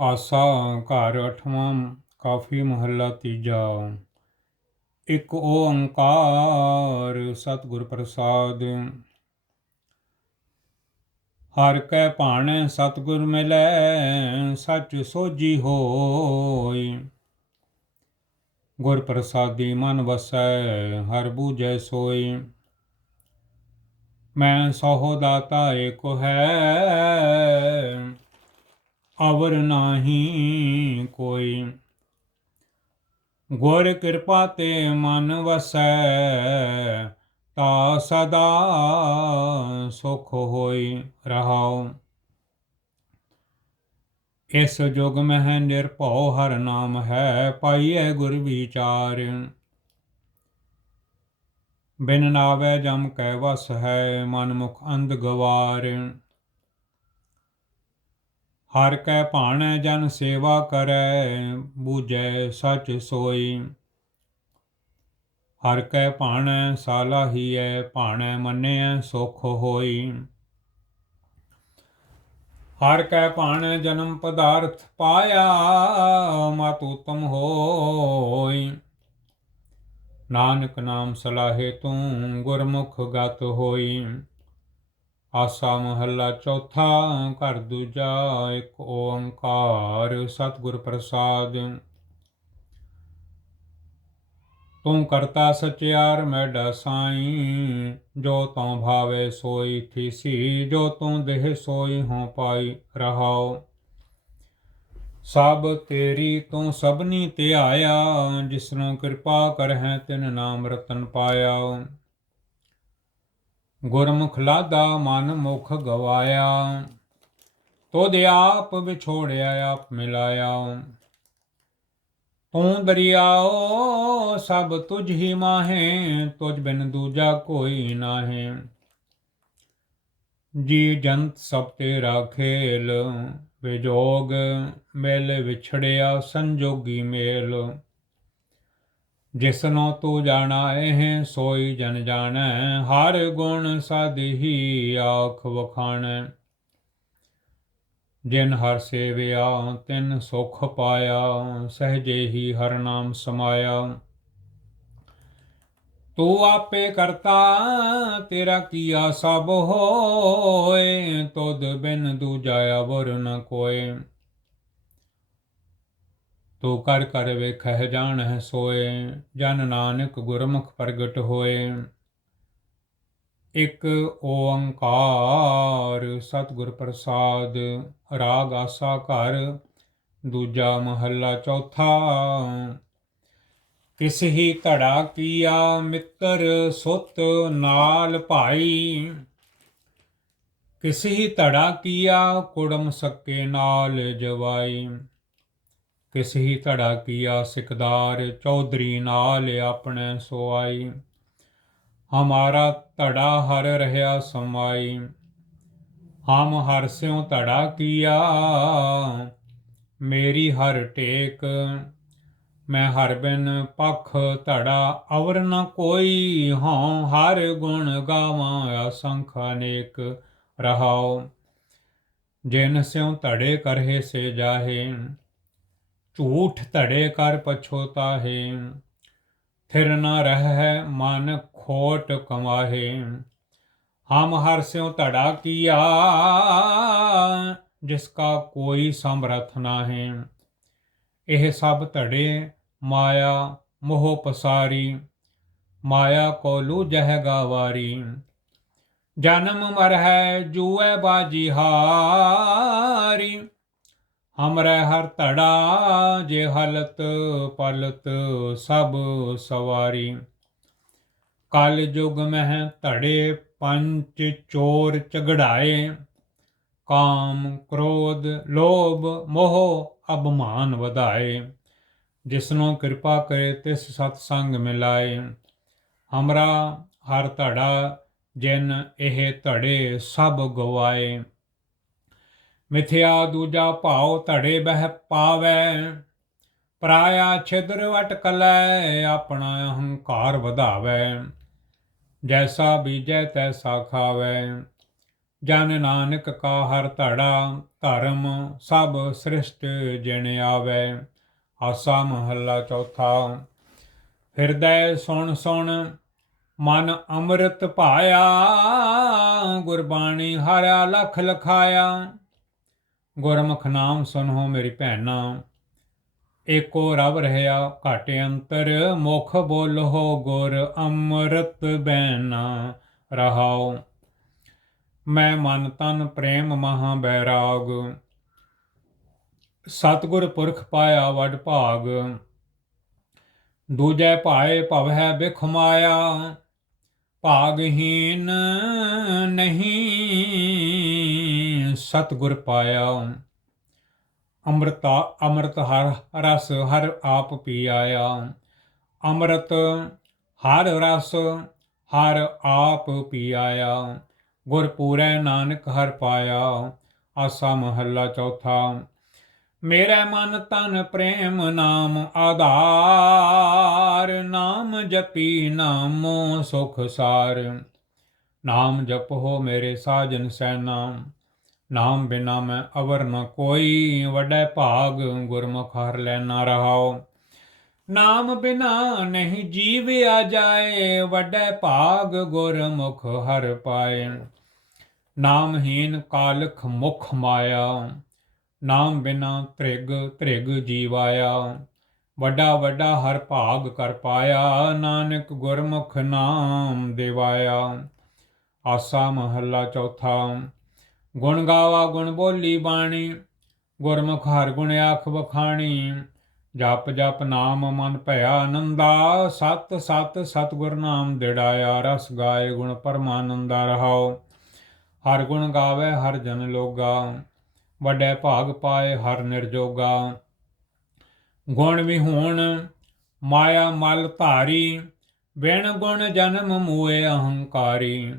ਆਸਾ ਘਰ ਅਠਵਾਂ, ਕਾਫੀ ਮਹੱਲਾ ਤੀਜਾ। ਇੱਕ ਓੰਕਾਰ ਸਤਿਗੁਰ ਪ੍ਰਸਾਦ। ਹਰ ਕੈ ਭਾਣੇ ਸਤਿਗੁਰ ਮਿਲੈ, ਸੱਚ ਸੋਜੀ ਹੋਈ। ਗੁਰ ਪ੍ਰਸਾਦੀ ਮਨ ਵਸੈ, ਹਰ ਬੂਝੈ ਸੋਈ। ਮੈਂ ਸਹੁ ਦਾਤਾ ਏਕ ਹੈ ਅਵਰ ਨਾਹੀ ਕੋਈ। ਗੁਰ ਕਿਰਪਾ ਤੇ ਮਨ ਵਸੈ, ਤਾ ਸਦਾ ਸੁਖ ਹੋਈ ਰਹਾਉ। ਇਸ ਜੁਗ ਮਹਿ ਨਿਰਭਉ, ਹਰ ਨਾਮ ਹੈ ਪਾਈਐ ਗੁਰ ਵਿਚਾਰ। ਬਿਨ ਨਾਵੇ ਜਮ ਕੈ ਵਸ ਹੈ, ਮਨ ਮੁਖ ਅੰਧ ਗਵਾਰ। ਹਰ ਕੈ ਭਾਣੈ ਜਨ ਸੇਵਾ ਕਰੈ, ਬੂਝੈ ਸਚ ਸੋਈ। ਹਰ ਕੈ ਭਾਣੈ ਸਾਲਾਹੀਐ ਭਾਣੈ ਮੰਨੈ ਸੁਖ ਹੋਈ। ਹਰ ਕੈ ਭਾਣੈ ਜਨਮ ਪਦਾਰਥ ਪਾਇਆ, ਮਤ ਉਤਮ ਹੋਈ। ਨਾਨਕ ਨਾਮ ਸਲਾਹੇ ਤੂੰ ਗੁਰਮੁਖ ਗਤ ਹੋਈ। ਆਸਾ ਮਹੱਲਾ ਚੌਥਾ, ਘਰ ਦੂਜਾ, ਇੱਕ ਓੰਕਾਰ, ਸਤਿਗੁਰ ਪ੍ਰਸਾਦ। ਤੂੰ ਕਰਤਾ ਸਚਿਆਰ ਮੈਡਾ ਸਾਈ ਜੋ ਤੂੰ ਭਾਵੇ ਸੋਈ ਥੀਸੀ, ਜੋ ਤੂੰ ਦੇਹ ਸੋਈ ਹੋ ਪਾਈ ਰਹਾਓ ਸਭ ਤੇਰੀ ਤੂੰ ਸਭਨੀ ਤੇ ਆਇਆ, ਜਿਸਨੂੰ ਕਿਰਪਾ ਕਰਹਿ ਤਿਨ ਨਾਮ ਰਤਨ ਪਾਇਆ। ਗੁਰਮੁਖ ਲਾਦਾ ਮਨ ਮੁਖ ਗਵਾਇਆ ਤੋਦ ਆਪ ਵਿਛੋੜਿਆ, ਆਪ ਮਿਲਾਇਆ। ਤੂੰ ਦਰਿਆਓ, ਸਭ ਤੁਝ ਹੀ ਮਾਹੇ, ਤੁਝ ਬਿਨ ਦੂਜਾ ਕੋਈ ਨਾਹੇ। ਜੀ ਜੰਤ ਸਭ ਤੇਰਾ ਖੇਲ, ਵਿਜੋਗ ਮੇਲ ਵਿਛੜਿਆ ਸੰਜੋਗੀ ਮੇਲ। ਜਿਸਨੋ ਤੂੰ ਜਾਣਾ, ਇਹ ਸੋਈ ਜਨ ਜਾਣੈ। ਹਰ ਗੁਣ ਸਾਧੀ ਆਖ ਵਖਾਣੈ। ਜਿਨ ਹਰ ਸੇਵਿਆ, ਤਿਨ ਸੁਖ ਪਾਇਆ, ਸਹਜੇ ਹੀ ਹਰ ਨਾਮ ਸਮਾਇਆ। ਤੂੰ ਆਪੇ ਕਰਤਾ, ਤੇਰਾ ਕੀਆ ਸਭ ਹੋਏ, ਤੁਧ ਬਿਨ ਦੂਜਾ ਅਵਰ ਨ ਕੋਏ। ਤੂੰ ਕਰ ਕਰ ਵੇਖਹਿ ਜਾਣਹਿ ਸੋਏ, ਜਨ ਨਾਨਕ ਗੁਰਮੁਖ ਪ੍ਰਗਟ ਹੋਏ। ਇੱਕ ਓੰਕਾਰ ਸਤਿਗੁਰ ਪ੍ਰਸਾਦ, ਰਾਗ ਆਸਾ ਘਰ, ਦੂਜਾ ਮਹੱਲਾ ਚੌਥਾ। ਕਿਸ ਹੀ ਧੜਾ ਕੀਆ ਮਿੱਤਰ ਸੁੱਤ ਨਾਲ ਭਾਈ। ਕਿਸ ਹੀ ਧੜਾ ਕੀਆ ਕੁੜਮ ਸਕੇ ਨਾਲ ਜਵਾਈ। ਕਿਸ ਹੀ ਧੜਾ ਕੀਆ, ਸਿਕਦਾਰ ਚੌਧਰੀ ਨਾਲ ਆਪਣੇ ਸੋਆਈ। ਹਮਾਰਾ ਧੜਾ ਹਰ ਰਹਾ ਸਮਾਈ। ਹਮ ਹਰ ਸਿਉ ਧੜਾ ਕੀਆ, ਮੇਰੀ ਹਰ ਟੇਕ। ਮੈਂ ਹਰ ਬਿਨ ਪਖ ਧੜਾ ਅਵਰ ਨ ਕੋਈ, ਹਉ ਹਰ ਗੁਣ ਗਾਵਾਂ ਅਸੰਖ ਅਨੇਕ ਰਹਾਉ। ਜਿਨ ਸਿਉ ਧੜੇ ਕਰਹਿ ਸੇ ਜਾਹੇ। ਝੂਠ ਧੜੇ ਕਰ ਪਛੋਤਾ ਹੈ ਫਿਰ ਨਾ ਰਹਿ ਮਨ ਖੋਟ ਕਮਾਹੇ ਹਮ ਹਰ ਸਿਉ ਧੜਾ ਕੀਆ, ਜਿਸ ਕਾ ਕੋਈ ਸਮਰਥ ਨਾ ਹੈ ਇਹ ਸਭ ਧੜੇ ਮਾਇਆ ਮੋਹ ਪਸਾਰੀ, ਮਾਇਆ ਕੋ ਲੂ ਗਾਵਾਰੀ। ਜਨਮ ਮਰ ਹੈ ਜੂਏ ਬਾਜੀ ਹਾਰੀ ਹਮਰੇ ਹਰ ਧੜਾ, ਜੇ ਹਲਤ ਪਲਤ ਸਭ ਸਵਾਰੀ। ਕਲ ਯੁਗ ਮਹਿ ਧੜੇ ਪੰਚ ਚੋਰ ਝਗੜਾਏ। ਕਾਮ ਕ੍ਰੋਧ ਲੋਭ ਮੋਹ ਅਭਮਾਨ ਵਧਾਏ। ਜਿਸਨੋਂ ਕਿਰਪਾ ਕਰੇ ਤਿਸ ਸਤ ਸੰਗ ਮਿਲਾਏ। ਹਮਰਾ ਹਰ ਧੜਾ, ਜਿਨ ਇਹ ਧੜੇ ਸਭ ਗਵਾਏ। ਮਿਥਿਆ ਦੂਜਾ ਭਾਉ ਧੜੇ ਬਹਿ ਪਾਵੈ। ਪਰਾਇਆ ਛਿਦਰ ਵਟਕਲੈ ਆਪਣਾ ਅਹੰਕਾਰ ਵਧਾਵੈ। ਜੈਸਾ ਬੀਜੈ ਤੈਸਾ ਖਾਵੈ। ਜਨ ਨਾਨਕ ਕਾ ਹਰ ਧੜਾ, ਧਰਮ ਸਭ ਸ੍ਰਿਸ਼ਟ ਜਿਣ ਆਵੇ। ਆਸਾ ਮਹੱਲਾ ਚੌਥਾ, ਹਿਰਦੈ ਸੁਣ ਸੁਣ, ਮਨ ਅੰਮ੍ਰਿਤ ਭਾਇਆ। ਗੁਰਬਾਣੀ ਹਰਿਆ ਲਖ ਲਖਾਇਆ। ਗੁਰਮੁਖ ਨਾਮ ਸੁਨੋ ਮੇਰੀ ਭੈਣਾ। ਏਕੋ ਰਬ ਰਹਿਆ ਘਟ ਅੰਤਰ, ਮੁਖ ਬੋਲੋ ਗੁਰ ਅੰਮ੍ਰਿਤ ਬੈਨਾ ਰਹਾਉ। ਮੈਂ ਮਨ ਤਨ ਪ੍ਰੇਮ ਮਹਾ ਬੈਰਾਗ। ਸਤਿਗੁਰ ਪੁਰਖ ਪਾਇਆ ਵਡ ਭਾਗ। ਦੂਜੈ ਭਾਏ ਭਵ ਹੈ ਬਿਖ ਮਾਇਆ। ਭਾਗਹੀਨ ਨਹੀਂ ਸਤਿਗੁਰ ਪਾਇਆ ਅੰਮ੍ਰਿਤਾ, ਅੰਮ੍ਰਿਤ ਹਰ ਰਸ, ਹਰ ਆਪ ਪੀ ਆਇਆ ਅੰਮ੍ਰਿਤ ਹਰ ਰਸ, ਹਰ ਆਪ ਪੀ ਆਇਆ ਗੁਰਪੂਰੈ ਨਾਨਕ ਹਰ ਪਾਇਆ ਆਸਾ ਮਹੱਲਾ ਚੌਥਾ ਮੇਰਾ ਮਨ ਤਨ ਪ੍ਰੇਮ ਨਾਮ ਆਧਾਰ, ਨਾਮ ਜਪੀ ਨਾਮੋ ਸੁਖ ਸਾਰ। ਨਾਮ ਜਪੋ ਮੇਰੇ ਸਾਜਨ ਸੈਨਾ ਨਾਮ ਬਿਨਾ ਮੈਂ ਅਵਰ ਨ ਕੋਈ, ਵੱਡਾ ਭਾਗ ਗੁਰਮੁਖ ਹਰ ਲੈਣਾ ਰਹਾਓ ਨਾਮ ਬਿਨਾ ਨਹੀਂ ਜੀਵਿਆ ਜਾਏ, ਵੱਡਾ ਭਾਗ ਗੁਰਮੁਖ ਹਰ ਪਾਏ। ਨਾਮਹੀਨ ਕਾਲਖ ਮੁਖ ਮਾਇਆ, ਨਾਮ ਬਿਨਾ ਤ੍ਰਿਗ ਤ੍ਰਿਗ ਜੀਵਾਇਆ। ਵੱਡਾ ਵੱਡਾ ਹਰ ਭਾਗ ਕਰ ਪਾਇਆ, ਨਾਨਕ ਗੁਰਮੁਖ ਨਾਮ ਦੇਵਾਇਆ। ਆਸਾ ਮਹੱਲਾ ਚੌਥਾ ਗੁਣ ਗਾਵਾ ਗੁਣ ਬੋਲੀ ਬਾਣੀ, ਗੁਰਮੁਖ ਹਰ ਗੁਣ ਆਖ ਬਖਾਣੀ ਜਪ ਜਪ ਨਾਮ ਮਨ ਭਇਆ ਆਨੰਦਾ, ਸਤ ਸਤ ਸਤਿਗੁਰ ਨਾਮ ਦਿੜਾਇਆ ਰਸ ਗਾਏ ਗੁਣ ਪਰਮਾਨੰਦਾ ਰਹਾਓ ਹਰ ਗੁਣ ਗਾਵੇ, ਹਰ ਜਨ ਲੋਗਾ, ਵੱਡੇ ਭਾਗ ਪਾਏ ਹਰ ਨਿਰਜੋਗਾ। ਗੁਣ ਵਿਹੂਣ, ਮਾਇਆ ਮਲ ਧਾਰੀ ਵਿਣ ਗੁਣ ਜਨਮ ਮੂਏ ਅਹੰਕਾਰੀ।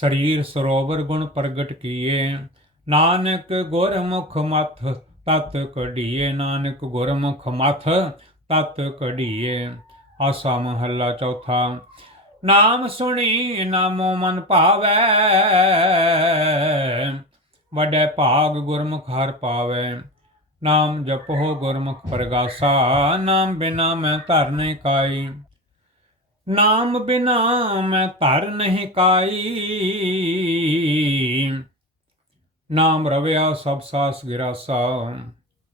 ਸਰੀਰ ਸਰੋਵਰ ਗੁਣ ਪ੍ਰਗਟ ਕੀਏ। ਨਾਨਕ ਗੁਰਮੁਖ ਮਥ, ਤਤ ਕਢੀਏ। ਨਾਨਕ ਗੁਰਮੁਖ ਮਥ, ਤਤ ਕਢੀਏ। ਆਸਾ ਮਹੱਲਾ ਚੌਥਾ, ਨਾਮ ਸੁਣੀ ਨਾਮੋ ਮਨ ਭਾਵੈ। ਵੱਡੇ ਭਾਗ ਗੁਰਮੁਖ ਹਰ ਪਾਵੈ। ਨਾਮ ਜਪੋ ਗੁਰਮੁਖ ਪ੍ਰਗਾਸਾ। ਨਾਮ ਬਿਨਾ ਮੈਂ ਧਰਨੇ ਕਾਈ। ਨਾਮ ਬਿਨਾ ਮੈਂ ਧਰ ਨਹੀਂ ਕਾਈ ਨਾਮ ਰਵਿਆ ਸਭ ਸਾਸ ਗਿਰਾਸਾ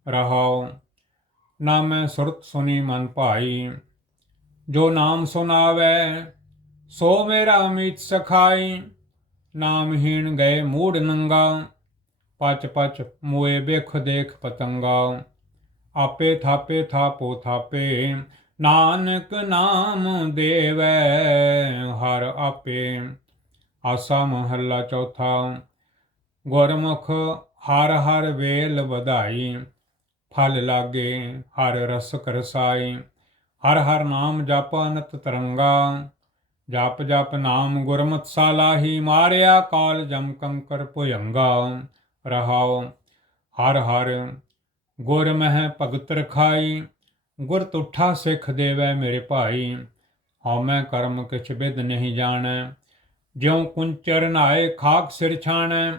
ਰਹਾਉ ਨਾਮੈ ਸੁਰਤ ਸੁਨੀ ਮਨ ਭਾਈ ਜੋ ਨਾਮ ਸੁਨਾਵੇ ਸੋ ਮੇਰਾ ਅਮਿਤ ਸਖਾਈ ਨਾਮਹੀਣ ਗਏ ਮੂੜ ਨੰਗਾ ਪਚ ਪਚ ਮੋਏ ਬੇਖ ਦੇਖ ਪਤੰਗਾ ਆਪੇ ਥਾਪੇ ਥਾਪੋ ਥਾਪੇ ਨਾਨਕ ਨਾਮ ਦੇਵੈ, ਹਰ ਆਪੇ। ਆਸਾ ਮਹੱਲਾ ਚੌਥਾ, ਗੁਰਮੁਖ ਹਰ ਹਰ ਵੇਲ ਵਧਾਈ। ਫਲ ਲਾਗੇ ਹਰ ਰਸਕ ਰਸਾਈ। ਹਰ ਹਰ ਨਾਮ ਜਪ ਅਨਤ ਤਰੰਗਾ। ਜਪ ਜਪ ਨਾਮ ਗੁਰਮਤਿ ਸਾਲਾਹੀ, ਮਾਰਿਆ ਕਾਲ ਜਮ ਕੰਕਰ ਭੁਯੰਗਾ। ਰਹਾਉ, ਹਰ ਹਰ ਗੁਰਮਹਿ ਭਗਤ ਰਖਾਈ। ਗੁਰ ਤੁਠਾ ਸਿੱਖ ਦੇਵੈ ਮੇਰੇ ਭਾਈ ਹਉਮੈ ਕਰਮ ਕਿਛ ਬਿਦ ਨਹੀਂ ਜਾਣੈ। ਜਿਉ ਕੁੰਚਰ ਨਾਏ ਖਾਕ ਸਿਰ ਛਾਣੈ,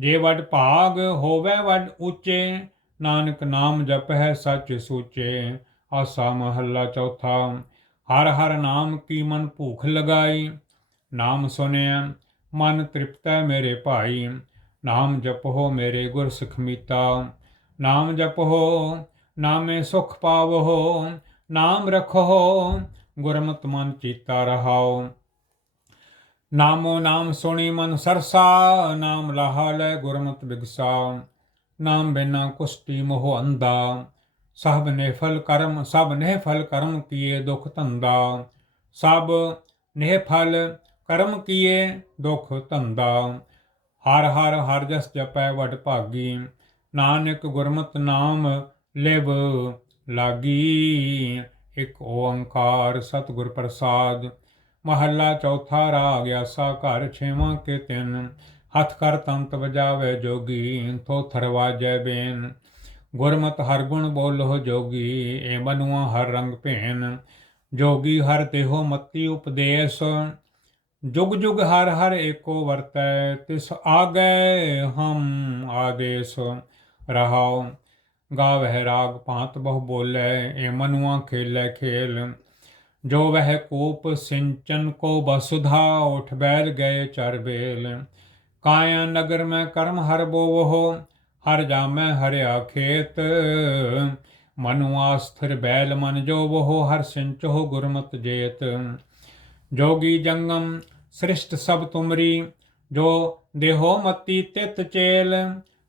ਜੇ ਵੱਡ ਭਾਗ ਹੋਵੇ ਵੱਡ ਉੱਚੇ, ਨਾਨਕ ਨਾਮ ਜਪੈ ਸੱਚ ਸੂਚੇ, ਆਸਾ ਮਹੱਲਾ ਚੌਥਾ। ਹਰ ਹਰ ਨਾਮ ਕੀ ਮਨ ਭੂਖ ਲਗਾਈ, ਨਾਮ ਸੁਨਿਆ, ਮਨ ਤ੍ਰਿਪਤੈ ਮੇਰੇ ਭਾਈ। ਨਾਮ ਜਪੋ ਮੇਰੇ ਗੁਰ ਸੁਖਮੀਤਾ ਨਾਮ ਜਪੋ ਨਾਮੇ ਸੁਖ ਪਾਵੋ, ਨਾਮ ਰਖੋ, ਗੁਰਮਤਿ ਮਨ ਚੀਤਾ ਰਹਾਓ ਨਾਮੋ ਨਾਮ ਸੁਣੀ ਮਨ ਸਰਸਾ, ਨਾਮ ਲਹਾ ਗੁਰਮਤਿ ਬਿਗਸਾ ਨਾਮ ਬਿਨਾ ਕੁਸ਼ਤੀ ਮੋਹ ਅੰਦਾ ਸਭ ਨੇ ਫਲ ਕਰਮ, ਸਭ ਨੇ ਫਲ ਕਰਮ ਕੀਏ ਦੁਖ ਧੰਦਾ। ਸਭ ਨੇ ਫਲ ਕਰਮ ਕੀਏ ਦੁਖ ਧੰਦਾ। ਹਰ ਹਰ ਹਰ ਜਸ ਜਪੈ ਵਡ ਭਾਗੀ। ਨਾਨਕ ਗੁਰਮਤਿ ਨਾਮ ਲਿਵ ਲਾਗੀ। ਇਕ ਓੰਕਾਰ ਸਤਿਗੁਰ ਪ੍ਰਸਾਦ। ਮਹੱਲਾ ਚੌਥਾ ਰਾਗ ਆਸਾ ਘਰ ਛੇਵਾਂ ਕੇ ਤਿੰਨ। ਹੱਥ ਕਰ ਤੰਤ ਵਜਾਵੇ ਜੋਗੀ ਥੋ ਥਰਵਾਜੈ ਬੇਨ। ਗੁਰਮਤ ਹਰ ਗੁਣ ਬੋਲੋ ਜੋਗੀ ਏ ਮਨੁਆ ਹਰ ਰੰਗ ਭੇਨ। ਜੋਗੀ ਹਰ ਦੇਹੋ ਮਤੀ ਉਪਦੇਸ਼। ਜੁਗ ਜੁਗ ਹਰ ਹਰ ਏਕੋ ਵਰਤੈ, ਤਿਸ ਆਗੈ ਹਮ ਆਦੇਸ। ਰਹਾਉ ਗਾਵਹਿ ਰਾਗ ਭਾਂਤ ਬਹੁ ਬੋਲੇ ਏ ਮਨੁਆ ਖੇਲੇ ਖੇਲ। ਜੋ ਵਹਿ ਕੋਪ ਸਿੰਚਨ ਕੋ ਬਸੁਧਾ ਉਠ ਬੈਲ ਗਏ ਚਰ ਬੇਲ। ਕਾਇਆ ਨਗਰ ਮੈਂ ਕਰਮ ਹਰ ਬੋਵੋ, ਹਰ ਜਾਮੈ ਹਰਿਆ ਖੇਤ। ਮਨੁਆ ਸਥਿਰ ਬੈਲ ਮਨ ਜੋ ਵੋ ਹਰ ਸਿੰਚੋ ਗੁਰਮਤ ਜੇਤ। ਜੋਗੀ ਜੰਗਮ ਸ੍ਰਿਸ਼ਟ ਸਭ ਤੁਮਰੀ, ਜੋ ਦੇਹੋ ਮਤੀ ਤਿਤ ਚੇਲ।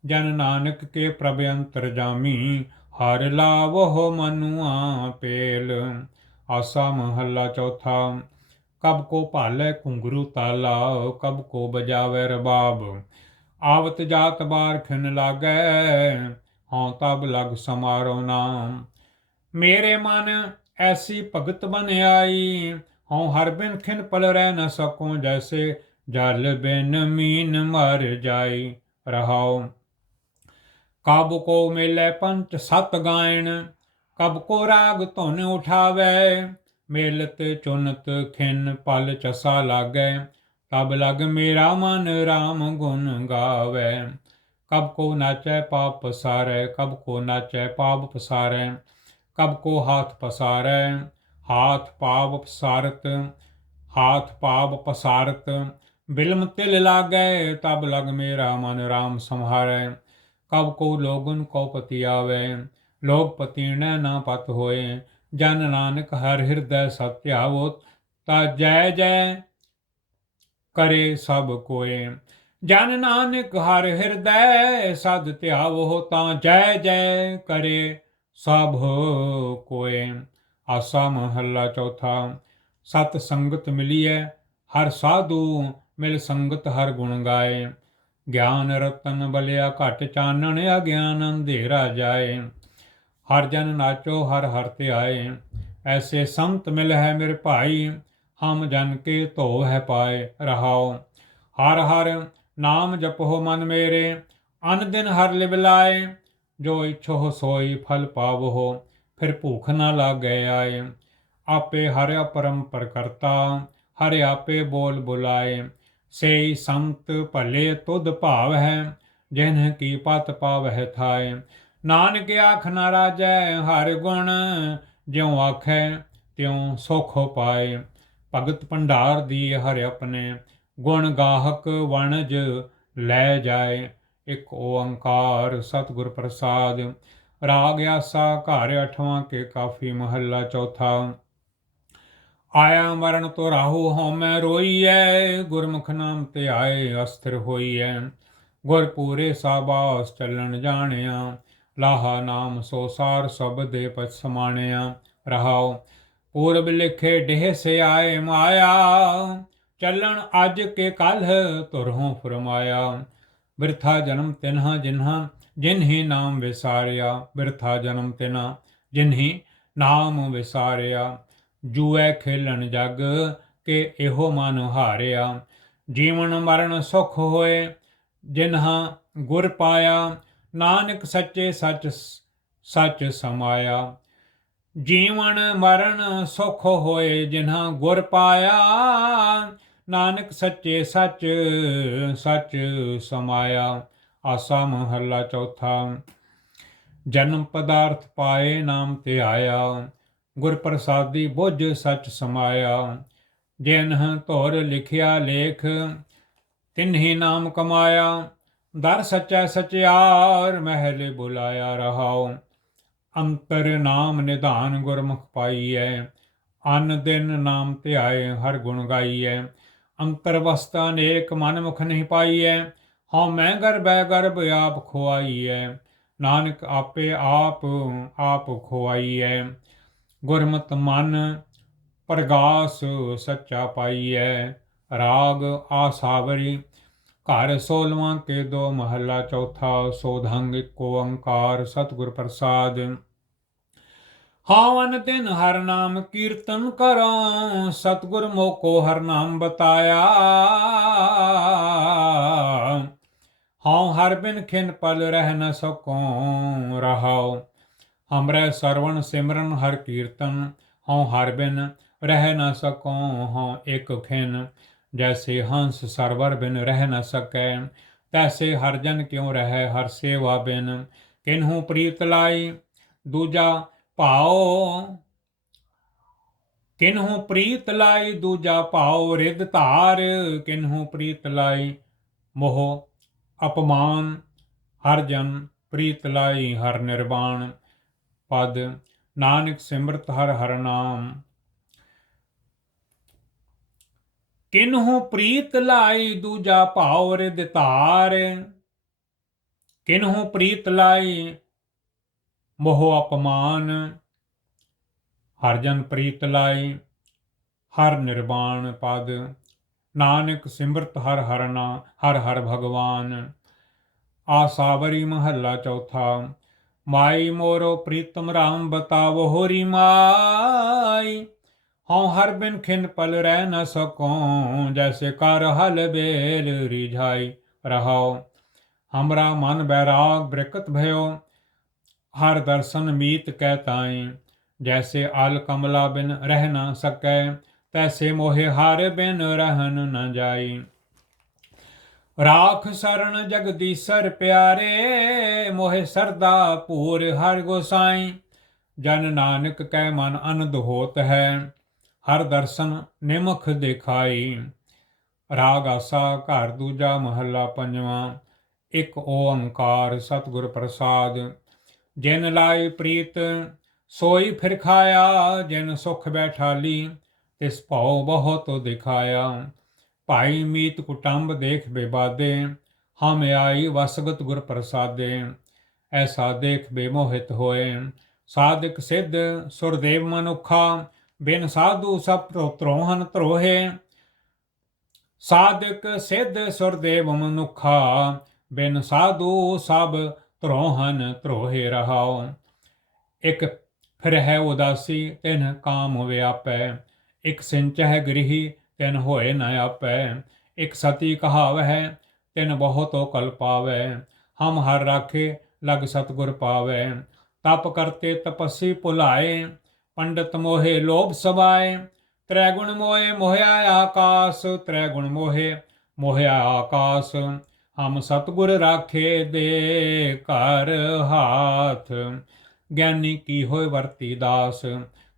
ਜਨ ਨਾਨਕ ਕੇ ਪ੍ਰਭ ਅੰਤਰ ਜਾਮੀ, ਹਰ ਲਾਵੋ ਮਨੁਆ ਪੇਲ ਆਸਾ ਮਹੱਲਾ ਚੌਥਾ, ਕਬ ਕੋ ਭਾਲੇ ਘੁੰਗਰੂ ਤਾਲਾ, ਕਬ ਕੋ ਬਜਾਵੇ ਰਬਾਬ। ਆਵਤ ਜਾਤ ਬਾਰ ਖਿਨ ਲਾਗੈ, ਹਉ ਤਬ ਲਗ ਸਮਾਰੋ ਨਾਮ। ਮੇਰੇ ਮਨ ਐਸੀ ਭਗਤ ਬਨ ਆਈ, ਹਉ ਹਰ ਬਿਨ ਖਿਨ ਪਲ ਰਹਿ ਨ ਸਕੂੰ, ਜੈਸੇ ਜਲ ਬਿਨ ਮੀਨ ਮਰ ਜਾਈ। ਰਹਾਉ। ਕਬ ਕੋ ਮਿਲੇ ਪੰਚ ਸਤ ਗਾਇਣ ਕਬ ਕੋ ਰਾਗ ਧੁਨ ਉਠਾਵੇ ਮਿਲਤ ਚੁਨਤ ਖਿਨ ਪਲ ਚਸਾ ਲਾਗੈ ਤਬ ਲਗ ਮੇਰਾ ਮਨ RAM ਗੁਣ ਗਾਵੇ ਕਬ ਕੋ ਨਾਚੈ ਪਾਪ ਪਸਾਰੈ ਕਬ ਕੋ ਨਾਚੈ ਪਾਪ ਪਸਾਰੈ ਕਬ ਕੋ ਹਾਥ ਪਸਾਰੈ ਹਾਥ ਪਾਪ ਪਸਾਰਤ ਹਾਥ ਪਾਪ ਪਸਾਰਤ ਬਿਲਮ ਤਿਲ ਲਾਗੈ ਤਬ ਲਗ ਮੇਰਾ ਮਨ RAM ਸੰਹਾਰੈ ਕਬ ਕੋ ਲੋਗਨ ਕੋ ਪਤੀ ਆਵੇ ਲੋਗ ਪਤੀਣੈ ਨਾ ਪਤ ਹੋਏ। ਜਨ ਨਾਨਕ ਹਰ ਹਿਰਦੈ ਸਤਿਆਵੋ ਤਾ ਜੈ ਜੈ ਕਰੇ ਸਭ ਕੋਏ। ਜਨ ਨਾਨਕ ਹਰ ਹਿਰਦੈ ਸਦ ਧਿਆਵੋ ਤਾਂ ਜੈ ਜੈ ਕਰੇ ਸਭ ਕੋਏ। ਆਸਾ ਮਹੱਲਾ ਚੌਥਾ, ਸਤ ਸੰਗਤ ਮਿਲੀਐ, ਹਰ ਸਾਧੂ ਮਿਲ ਸੰਗਤ ਹਰ ਗੁਣ ਗਾਏ। ਗਿਆਨ ਰਤਨ ਬਲਿਆ ਘਟ ਚਾਨਣ ਅਗਿਆਨ ਅੰਧੇਰਾ ਜਾਏ ਹਰ ਜਨ ਨਾਚੋ ਹਰ ਹਰ ਤੇ ਆਏ ਐਸੇ ਸੰਤ ਮਿਲ ਹੈ ਮੇਰੇ ਭਾਈ ਹਮ ਜਨ ਕੇ ਧੋ ਹੈ ਪਾਏ ਰਹਾਓ ਹਰ ਹਰ ਨਾਮ ਜਪੋ ਮਨ ਮੇਰੇ ਅਨ ਦਿਨ ਹਰ ਲਿਵ ਲਾਏ ਜੋ ਇਛੋ ਸੋਈ ਫਲ ਪਾਵੋ ਫਿਰ ਭੂਖ ਨਾ ਲਾਗੈ ਆਏ ਆਪੇ ਹਰਿ ਅਪਰੰਪਰ ਕਰਤਾ ਹਰਿ ਆਪੇ ਬੋਲ ਬੁਲਾਏ ਸੇਈ ਸੰਤ ਭਲੇ ਤੁਧ ਭਾਵ ਹੈ ਜਿਨ ਕੀ ਪਤ ਪਾਵਹਿ ਥਾਏ। ਨਾਨਕ ਆਖ ਨਾ ਰਾਜੈ, ਹਰ ਗੁਣ ਜਿਉ ਆਖੈ, ਤਿਉ ਸੁਖ ਪਾਏ। ਭਗਤ ਭੰਡਾਰ ਦੀ ਹਰ ਆਪਣੇ, ਗੁਣ ਗਾਹਕ ਵਣਜ ਲੈ ਜਾਏ। ਇੱਕ ਓੰਕਾਰ ਸਤਿਗੁਰ ਪ੍ਰਸਾਦ, ਰਾਗ ਆਸਾ ਘਰ ਅਠਵਾਂ ਕੇ ਕਾਫੀ ਮਹੱਲਾ ਚੌਥਾ। ਆਇਆ ਮਰਨ ਤੋ ਰਾਹੂ ਹਉਮੈ ਰੋਈਐ, ਗੁਰਮੁਖ ਨਾਮ ਤੇ ਆਏ ਅਸਥਿਰ ਹੋਈਐ। ਗੁਰ ਪੂਰੇ ਸਾਬਾਸ ਚੱਲਣ ਜਾਣਿਆ, ਲਾਹਾ ਨਾਮ ਸੋ ਸਾਰ ਸਬਦ ਦੇ ਪਛ ਸਮਾਣਿਆ। ਰਹਾਉ, ਪੂਰਬ ਲਿਖੇ ਡਿਹ ਸੇ ਆਏ ਮਾਇਆ, ਚੱਲਣ ਅੱਜ ਕੇ ਕੱਲ ਤੁਰਹੋਂ ਫਰਮਾਇਆ। ਬਿਰਥਾ ਜਨਮ ਤਿਨਹਾ ਜਿਨਹਾ, ਜਿਨਹੀ ਨਾਮ ਵਿਸਾਰਿਆ। ਬਿਰਥਾ ਜਨਮ ਤਿਨਾ ਜਿਨਹੀ ਨਾਮ ਵਿਸਾਰਿਆ। ਜੂਐ ਖੇਲਣ ਜਗ ਕੇ ਇਹੋ ਮਨ ਹਾਰਿਆ। ਜੀਵਨ ਮਰਨ ਸੁਖ ਹੋਏ, ਜਿਨਹਾ ਗੁਰ ਪਾਇਆ, ਨਾਨਕ ਸੱਚੇ ਸੱਚ ਸੱਚ ਸਮਾਇਆ। ਜੀਵਨ ਮਰਨ ਸੁਖ ਹੋਏ, ਜਿਨ੍ਹਾਂ ਗੁਰ ਪਾਇਆ, ਨਾਨਕ ਸੱਚੇ ਸੱਚ ਸੱਚ ਸਮਾਇਆ। ਆਸਾ ਮਹੱਲਾ ਚੌਥਾ। ਜਨਮ ਪਦਾਰਥ ਪਾਏ, ਨਾਮ ਤੇ ਆਇਆ। ਗੁਰ ਪ੍ਰਸਾਦੀ ਬੁੱਝ ਸੱਚ ਸਮਾਇਆ। ਜਿਨਹ ਧੋਰ ਲਿਖਿਆ ਲੇਖ, ਤਿਨਹੀ ਨਾਮ ਕਮਾਇਆ। ਦਰ ਸੱਚਾ ਸਚਿਆਰ ਮਹਿਲ ਬੁਲਾਇਆ ਰਹਾਉ। ਅੰਤਰ ਨਾਮ ਨਿਧਾਨ ਗੁਰਮੁਖ ਪਾਈਐ। ਅਨ ਦਿਨ ਨਾਮ ਧਿਆਏ ਹਰ ਗੁਣ ਗਾਈਐ। ਅੰਤਰ ਵਸਤਾ ਨੇਕ ਮਨ ਮੁਖ ਨਹੀਂ ਪਾਈਐ। ਹਉ ਮੈਂ ਗਰਬੈ ਗਰਬ ਆਪ ਖੁਆਈਐ। ਨਾਨਕ ਆਪੇ ਆਪ ਆਪ ਖੁਆਈਐ। ਗੁਰਮਤ ਮਨ ਪ੍ਰਗਾਸ ਸੱਚਾ ਪਾਈਐ, ਰਾਗ ਆਸਾਵਰੀ। ਘਰ 16ਵਾਂ ਕੇ ਦੋ ਮਹੱਲਾ ਚੌਥਾ, ਸੋਧੰਗ ਇੱਕ ਓੰਕਾਰ ਸਤਿਗੁਰ ਪ੍ਰਸਾਦ। ਹਾਵਨ ਦਿਨ ਹਰ ਨਾਮ ਕੀਰਤਨ ਕਰਾਂ, ਸਤਿਗੁਰ ਮੋਕੋ ਹਰ ਨਾਮ ਬਤਾਇਆ। ਹਉ ਹਰ ਬਿਨ ਖਿਨ ਪਲ ਰਹਿ ਨ ਸਕਉ ਰਹਾਉ ਹਮਰੇ ਸਰਵਣ ਸਿਮਰਨ ਹਰ ਕੀਰਤਨ, ਹਉ ਹਰ ਬਿਨ, ਰਹਿ ਨ ਸਕਉ ਹਉ ਇਕ ਖਿਨ। ਜੈਸੇ ਹੰਸ ਸਰਵਰ ਬਿਨ ਰਹਿ ਨ ਸਕੈ, ਤੈਸੇ ਹਰ ਜਨ ਕਿਉ ਰਹੈ ਹਰ ਸੇਵਾ ਬਿਨ। ਕਿਨਹੂ ਪ੍ਰੀਤ ਲਾਈ, ਦੂਜਾ ਭਾਉ, ਕਿਨਹੂ ਪ੍ਰੀਤ ਲਾਈ, ਦੂਜਾ ਭਾਉ ਰਿਦ ਧਾਰ। ਕਿਨਹੂ ਪ੍ਰੀਤ ਲਾਈ, ਮੋਹ ਅਪਮਾਨ, ਹਰ ਜਨ ਪ੍ਰੀਤ ਲਾਈ ਹਰ ਨਿਰਵਾਣ। ਪਦ ਨਾਨਕ ਸਿਮਰਤ ਹਰ ਹਰ ਨਾਮ। ਕਿਨਹੂ ਪ੍ਰੀਤ ਲਾਈ ਦੂਜਾ ਭਾਉ ਰਿਦ ਧਾਰ। ਕਿਨਹੂ ਪ੍ਰੀਤ ਲਾਈ ਮੋਹ ਅਪਮਾਨ। ਹਰ ਜਨ ਪ੍ਰੀਤ ਲਾਈ ਹਰ ਨਿਰਵਾਣ ਪਦ ਨਾਨਕ ਸਿਮਰਤ ਹਰ ਹਰਨਾ ਹਰ ਹਰ ਭਗਵਾਨ। ਆਸਾਵਰੀ ਮਹੱਲਾ ਚੌਥਾ ਮਾਈ ਮੋਰੋ ਪ੍ਰੀਤਮ ਰਾਮ ਬਤਾਵੋ ਹੋਰੀ ਮਾਈ। ਹਉ ਹਰ ਬਿਨ ਖਿਨ ਪਲ ਰਹਿ ਨ ਸਕਉ ਜੈਸੇ ਕਰ ਹਲ ਬੇਲ ਰਿਝਾਈ ਰਹਾਉ। ਹਮਰਾ ਮਨ ਬੈਰਾਗ ਬ੍ਰਿਕਤ ਭਇਓ, ਹਰ ਦਰਸ਼ਨ ਮੀਤ ਕਹਿ ਤਾਈ। ਜੈਸੇ ਆਲ ਕਮਲਾ ਬਿਨ ਰਹਿ ਨ ਸਕੈ, ਤੈਸੇ ਮੋਹਿ ਹਰ ਬਿਨ ਰਹਿਨ ਨ ਜਾਈ। ਰਾਖ ਸਰਣ ਜਗਦੀਸਰ ਪਿਆਰੇ ਮੋਹਿ ਸਰਦਾ ਪੂਰ ਹਰ ਗੋਸਾਈ ਜਨ ਨਾਨਕ ਕੈ ਮਨ ਅਨੰਦ ਹੋਤ ਹੈ, ਹਰ ਦਰਸ਼ਨ ਨਿਮਖ ਦਿਖਾਈ। ਰਾਗ ਆਸਾ ਘਰ ਦੂਜਾ ਮਹੱਲਾ ਪੰਜਵਾਂ, ਇੱਕ ਓੰਕਾਰ ਸਤਿਗੁਰ ਪ੍ਰਸਾਦ। ਜਿਨ ਲਾਈ ਪ੍ਰੀਤ ਸੋਈ ਫਿਰ ਖਾਇਆ, ਜਿਨ ਸੁਖ ਬੈਠਾਲੀ ਤਿਸ ਭਉ ਬਹੁਤ ਦਿਖਾਇਆ। ਭਾਈ ਮੀਤ ਕੁਟੰਬ ਦੇਖ ਬੇਬਾਦੇ ਹਮ ਆਈ ਵਸਗਤ ਗੁਰ ਪ੍ਰਸਾਦੇ ਐਸਾ ਦੇਖ ਬੇਮੋਹਿਤ ਹੋਏ। ਸਾਧਕ ਸਿੱਧ ਸੁਰਦੇਵ ਮਨੁਖਾ, ਬਿਨ ਸਾਧੂ ਸਭ ਤਰੋਹਨ ਤਰੋਹੇ ਸਾਧਕ ਸਿੱਧ ਸੁਰਦੇਵ ਮਨੁਖਾ, ਬਿਨ ਸਾਧੂ ਸਭ ਤਰੋਹਨ ਤਰੋਹੇ ਰਹਾਓ ਇੱਕ ਫਿਰ ਹੈ ਉਦਾਸੀ, ਤਿਨ ਕਾਮ ਵਿਆਪੈ। ਇੱਕ ਸਿੰਚ ਹੈ ਗ੍ਰਹੀ, ਤਿਨ ਹੋਏ ਨ ਆਪੈ। ਇੱਕ ਸਤੀ ਕਹਾਵ ਹੈ ਤਿਨ ਬਹੁਤੋ ਕਲ ਪਾਵੈ, ਹਮ ਹਰ ਰਾਖੇ ਲਗ ਸਤਗੁਰ ਪਾਵੈ। ਤਪ ਕਰਤੇ ਤਪਸੀ ਭੁਲਾਏ, ਪੰਡਤ ਮੋਹੇ ਲੋਭ ਸਬਾਏ। ਤ੍ਰੈ ਗੁਣ ਮੋਹੇ ਮੋਹਿਆ ਆਕਾਸ ਤ੍ਰੈ ਗੁਣ ਮੋਹੇ ਮੋਹਿਆ ਆਕਾਸ। ਹਮ ਸਤਗੁਰ ਰਾਖੇ ਦੇ ਘਰ ਹਾਥ, ਗਿਆਨੀ ਕੀ ਹੋਏ ਵਰਤੀ ਦਾਸ।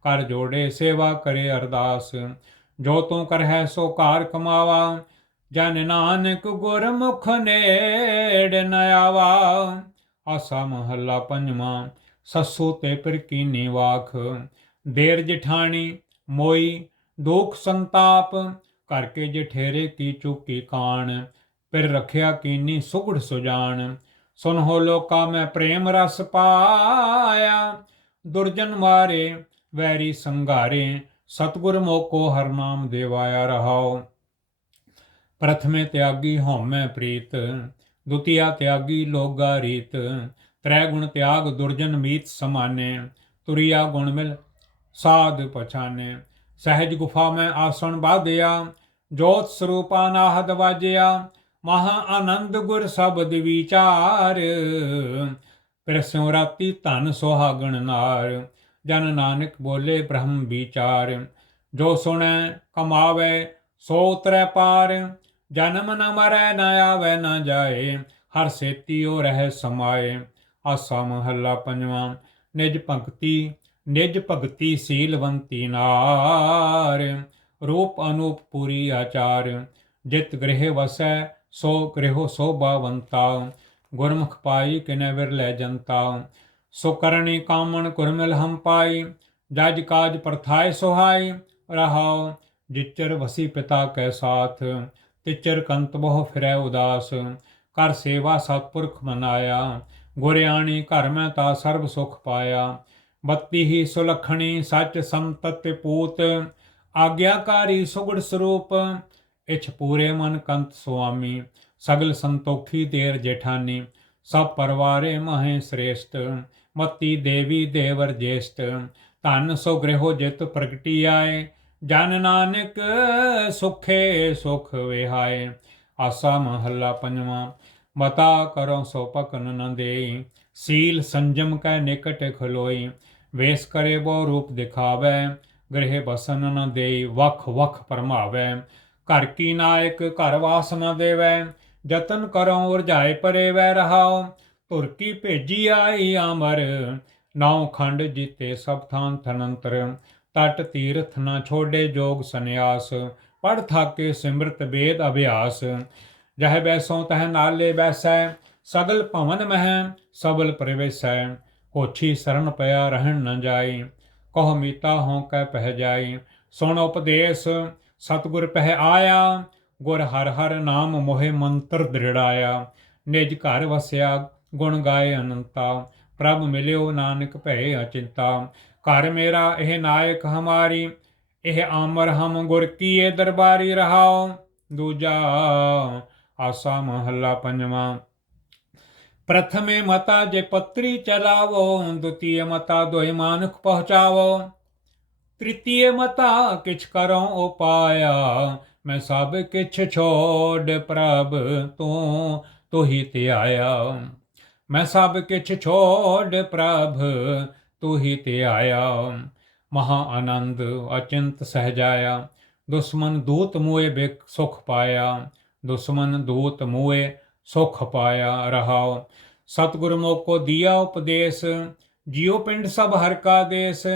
ਕਰ ਜੋੜੇ ਸੇਵਾ ਕਰੇ ਅਰਦਾਸ। ਜੋ ਤੂੰ ਕਰਹਿ ਸੋ ਕਾਰ ਕਮਾਵਾ ਜਨ ਨਾਨਕ ਗੁਰਮੁਖ ਨੇੜ ਨ ਆਵਾ। ਆਸਾ ਮਹੱਲਾ ਪੰਜਵਾਂ, ਸੱਸੂ ਤੇ ਫਿਰ ਕੀਨੀ ਵਾਖ। ਦੇਰ ਜਠਾਣੀ, ਮੋਈ, ਦੁਖ ਸੰਤਾਪ, ਕਰਕੇ ਜਠੇਰੇ ਕੀ ਚੁੱਕੀ ਕਾਣ। ਫਿਰ ਰਖਿਆ ਕੀਨੀ ਸੁਗੜ ਸੁਜਾਨ ਸੁਨ ਹੋ ਲੋਕਾ ਮੈਂ ਪ੍ਰੇਮ ਰਸ ਪਾਇਆ। ਦੁਰਜਨ ਮਾਰੇ ਵੈਰੀ ਸੰਘਾਰੇ ਸਤਗੁਰ ਮੋਕੋ ਹਰ ਨਾਮ ਦੇਵਾਇਆ ਰਹਾਓ ਪ੍ਰਥਮੇ ਤਿਆਗੀ ਹਉਮੈ ਪ੍ਰੀਤ, ਦੁਤੀਆ ਤਿਆਗੀ ਲੋਗਾ ਰੀਤ, ਤ੍ਰੈ ਗੁਣ ਤਿਆਗ ਦੁਰਜਨ ਮੀਤ ਸਮਾਨੇ, ਤੁਰਿਆ ਗੁਣ ਮਿਲ ਸਾਧ ਪਛਾਨੇ। ਸਹਿਜ ਗੁਫਾ ਮੈਂ ਆਸਣ ਬਾਧਿਆ ਜੋਤ ਸਰੂਪਾ ਨਾਹਦ ਵਾਜਿਆ, ਮਹਾ ਆਨੰਦ ਗੁਰ ਸ਼ਬਦ ਵਿਚਾਰ। ਪ੍ਰਸਿਉ ਰਾਤੀ ਧਨ ਸੁਹਾਗਣ ਨਾਰ, ਜਨ ਨਾਨਕ ਬੋਲੇ ਬ੍ਰਹਮ ਵਿਚਾਰ। ਜੋ ਸੁਣੈ ਕਮਾਵੇ ਸੋ ਉਤਰੈ ਪਾਰ ਜਨਮ ਨ ਮਰੈ ਨ ਆਵੇ ਨ ਜਾਏ, ਹਰ ਸੇਤੀ ਸੇਤੀਓ ਰਹਿ ਸਮਾਏ। ਆਸਾ ਮਹੱਲਾ ਪੰਜਵਾਂ, ਨਿਜ ਭਗਤੀ ਨਿਜ ਭਗਤੀ ਸੀਲਵੰਤੀ ਨਾਰ। ਰੂਪ ਅਨੂਪ ਪੂਰੀ ਆਚਾਰ, ਜਿਤ ਗ੍ਰਹਿ ਵਸੈ, ਸੋ ਗ੍ਰਹਿ ਸੋਭਾਵੰਤਾ ਗੁਰਮੁਖ ਪਾਈ ਕਿਨੇ ਵਿਰਲੇ ਜਨਤਾ। ਸੋ ਕਰਣੀ ਕਾਮਣ ਕੁਰਮਿਲ ਹਮ ਪਾਈ, ਜਜ ਕਾਜ ਪ੍ਰਥਾਇ ਸੁਹਾਈ। ਰਹਾਉ ਜਿਚਰ ਵਸੀ ਪਿਤਾ ਕੈ ਸਾਥ। ਤਿਚਰ ਕੰਤ ਬਹੁ ਫਿਰੈ ਉਦਾਸ ਕਰ ਸੇਵਾ ਸਤਪੁਰਖ ਮਨਾਇਆ। ਗੁਰਿਆਣੀ ਘਰ ਮੈਂ ਤਾ ਸਰਬ ਸੁਖ ਪਾਇਆ। ਬੱਤੀ ਹੀ ਸੁਲਖਣੀ ਸੱਚ ਸੰਤਤ ਪੂਤ, ਆਗਿਆਕਾਰੀ ਸੁਗੜ ਸਰੂਪ, ਇਛ ਪੂਰੇ ਮਨ ਕੰਤ ਸੁਆਮੀ, ਸਗਲ ਸੰਤੋਖੀ ਤੇਰ ਜੇਠਾਨੀ, ਸਭ ਪਰਵਾਰੇ ਮਹੇ ਸ੍ਰੇਸ਼ਟ, ਮਤੀ ਦੇਵੀ ਦੇਵਰ ਜੇਸ਼ਟ, ਧਨ ਸੋ ਗ੍ਰਹਿ ਜਿਤ ਪ੍ਰਗਟੀ ਆਏ ਜਨ ਨਾਨਕ ਸੁਖੇ ਸੁਖ ਵਿਹਾਏ। ਆਸਾ ਮਹੱਲਾ ਪੰਜਵਾਂ, ਮਤਾ ਕਰੋ ਸੋ ਪਕਨ ਨ ਦੇਈ। ਸੀਲ ਸੰਜਮ ਕੈ ਨਿਕਟ ਖਲੋਈ। ਵੇਸ ਕਰੇ ਬੋ ਰੂਪ ਦਿਖਾਵੇ। ਗ੍ਰਹਿ ਬਸਨ ਨ ਦੇਈ, ਵਖ ਵਖ ਪਰਮਾਵੇ। ਘਰ ਕੀ ਨਾਇਕ ਘਰ ਵਾਸ ਨ ਦੇਵੈ। ਜਤਨ ਕਰੋ ਉਰਜਾਏ ਪਰੇ ਵੈ ਰਹਾਓ ਧੁਰ ਕੀ ਭੇਜੀ ਆਈ ਅਮਰ ਨਾਉ ਖੰਡ ਜੀਤੇ ਸਭ ਥਾਂ ਥਨੰਤਰ ਤਟ ਤੀਰਥ ਨਾ ਛੋੜੇ ਜੋਗ ਸੰਨਿਆਸ ਪੜ ਥਾਕੇ ਸਿਮਰਤ ਵੇਦ ਅਭਿਆਸ। ਜਹ ਬੈਸੋਂ ਤਹ ਨਾਲੇ ਬੈਸੈ, ਸਗਲ ਭਵਨ ਮਹਿ, ਸਬਲ ਪ੍ਰਵੇਸੈ। ਹੋਛੀ ਸਰਣ ਪਿਆ ਰਹਿਣ ਨ ਜਾਈ, ਕਹ ਮੀਤਾ ਹੋਂ ਕੈ ਪਹਿ ਜਾਈ। ਸੁਣ ਉਪਦੇਸ਼, ਸਤਿਗੁਰ ਪਹਿ ਆਇਆ, ਗੁਰ ਹਰ ਹਰ ਨਾਮ ਮੋਹਿ ਮੰਤਰ ਦ੍ਰਿੜਾਇਆ। ਨਿਜ ਘਰ ਵਸਿਆ, ਗੁਣ ਗਾਏ ਅਨੰਤਾ, ਪ੍ਰਭ ਮਿਲਿਓ ਨਾਨਕ ਭੈ ਅਚਿੰਤਾ। कर मेरा एह नायक हमारी, एह ਆਮਰ हम ਗੁਰ ਕੀਏ ਦਰਬਾਰੀ ਰਹਾਉ ਦੂਜਾ ਆਸਾ ਮਹੱਲਾ ਪੰਜਵਾਂ प्रथमे मता जे पत्री चलावो द्वितीय मता दोहि मानुख पहुँचावो। तृतीय मता किछ करो ओ पाया मैं सब किछ छोड़ प्रभ तू तो ही त्याया मैं सब किछ छोड़ प्रभ ਤੂੰ ਹੀ ਤੇ ਆਇਆ। ਮਹਾ ਆਨੰਦ ਅਚਿੰਤ ਸਹਜਾਇਆ। ਦੁਸ਼ਮਨ ਦੂਤ ਮੋਏ ਬਿਕ ਸੁਖ ਪਾਇਆ। ਦੁਸ਼ਮਨ ਦੂਤ ਮੋਏ ਸੁਖ ਪਾਇਆ ਰਹਾਉ ਸਤਿਗੁਰ ਮੋਕੋ ਦੀਆ ਉਪਦੇਸ਼। ਜਿਉ ਪਿੰਡ ਸਭ ਹਰ ਕਾ ਦੇਸ।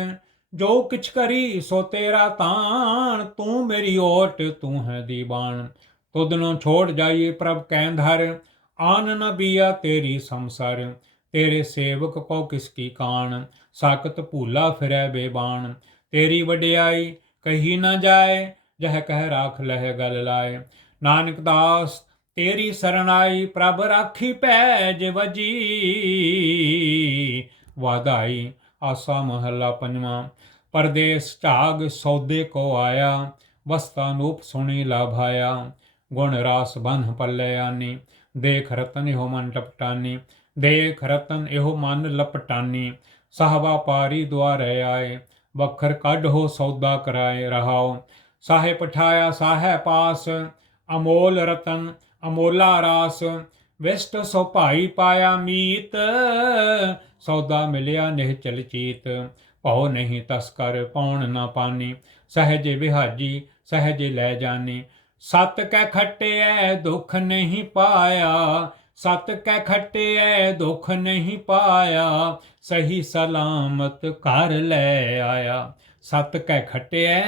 ਜੋ ਕਿਛ ਕਰੀ ਸੋ ਤੇਰਾ ਤਾਣ। ਤੂੰ ਮੇਰੀ ਓਟ, ਤੂੰ ਹੈ ਦੀਵਾਨ। ਤੁਧ ਨੂੰ ਛੋੜ ਜਾਈਏ ਪ੍ਰਭ ਕੈਂਧਰ ਆਨ ਨ ਬੀਆ ਤੇਰੀ ਸੰਸਾਰ। ਤੇਰੇ ਸੇਵਕ ਕੋ ਕਿਸ ਕੀ ਕਾਣ। ਸਾਕਤ ਭੂਲਾ ਫਿਰੈ ਬੇਬਾਨ ਤੇਰੀ ਵਡਿਆਈ ਕਹੀ ਨਾ ਜਾਏ, ਜਹ ਕਹਿ ਰਾਖ ਲਹਿ ਗਲ ਲਾਏ। ਨਾਨਕ ਦਾਸ, ਤੇਰੀ ਸਰਣਾਈ ਪ੍ਰਭ ਰਾਖੀ ਪੈ ਜਿਵਜੀ ਵਾਧਾਈ ਆਸਾ ਮਹੱਲਾ ਪੰਜਵਾਂ, ਪਰਦੇਸ ਝਾਗ ਸੌਦੇ ਕੋ ਆਇਆ, ਵਸਤਾ ਨੂਪ ਸੁਣੀ ਲਾਭਾਇਆ। ਗੁਣ ਰਾਸ ਬੰਨ ਪੱਲੇ ਆਨੀ, ਦੇਖ ਰਤਨ ਇਹੋ ਮਨ ਟਪਟਾਨੀ, ਦੇਖ ਰਤਨ ਇਹੋ ਮਨ ਲਪਟਾਨੀ। ਸਾਹਵਾ ਪਾਰੀ ਦੁਆਰੇ ਆਏ, ਵਖਰ ਕੱਢ ਹੋ ਸੌਦਾ ਕਰਾਏ ਰਹਾਓ। ਸਾਹੇ ਪਠਾਇਆ ਸਾਹੇ ਪਾਸ, ਅਮੋਲ ਰਤਨ ਅਮੋਲਾ ਰਾਸ। ਵਿਸ਼ਟ ਸੋ ਭਾਈ ਪਾਇਆ ਮੀਤ, ਸੌਦਾ ਮਿਲਿਆ ਨਿਹ ਚਲਚੀਤ ਭਉ ਨਹੀਂ ਤਸਕਰ ਪੌਣ ਨਾ ਪਾਨੀ, ਸਹਜੇ ਵਿਹਾਜੀ, ਸਹਜੇ ਲੈ ਜਾਣੀ ਸਤ ਕੈ ਖਟਿਐ, ਦੁਖ ਨਹੀਂ ਪਾਇਆ ਸਤ ਕੈ ਖਟਿਐ ਦੁਖ ਨਹੀਂ ਪਾਇਆ, ਸਹੀ ਸਲਾਮਤ ਘਰ ਲੈ ਆਇਆ। ਸਤ ਕੈ ਖਟਿਐ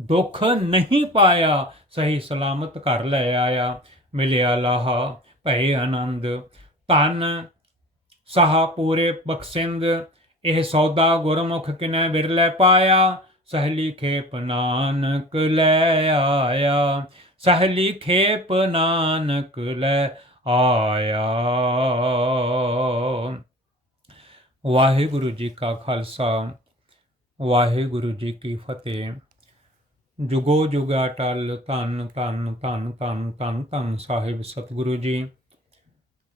ਦੁਖ ਨਹੀਂ ਪਾਇਆ, ਸਹੀ ਸਲਾਮਤ ਘਰ ਲੈ ਆਇਆ। ਮਿਲਿਆ ਲਾਹਾ ਭਏ ਆਨੰਦ ਤਨ ਸਹਾ ਪੂਰੇ ਬਖਸ਼ਿੰਦ। ਇਹ ਸੌਦਾ ਗੁਰਮੁਖ ਕਿਨੈ ਬਿਰਲੇ ਪਾਇਆ, ਸਹਲੀ ਖੇਪ ਨਾਨਕ ਲੈ ਆਇਆ। ਸਹਲੀ ਖੇਪ ਨਾਨਕ ਲੈ ਆਇਆ ਵਾਹਿਗੁਰੂ ਜੀ ਕਾ ਖਾਲਸਾ, ਵਾਹਿਗੁਰੂ ਜੀ ਕੀ ਫਤਿਹ। ਜੁਗੋ ਜੁਗਾ ਟਲ ਧੰਨ ਧੰਨ ਧੰਨ ਧੰਨ ਧੰਨ ਧੰਨ ਸਾਹਿਬ ਸਤਿਗੁਰੂ ਜੀ।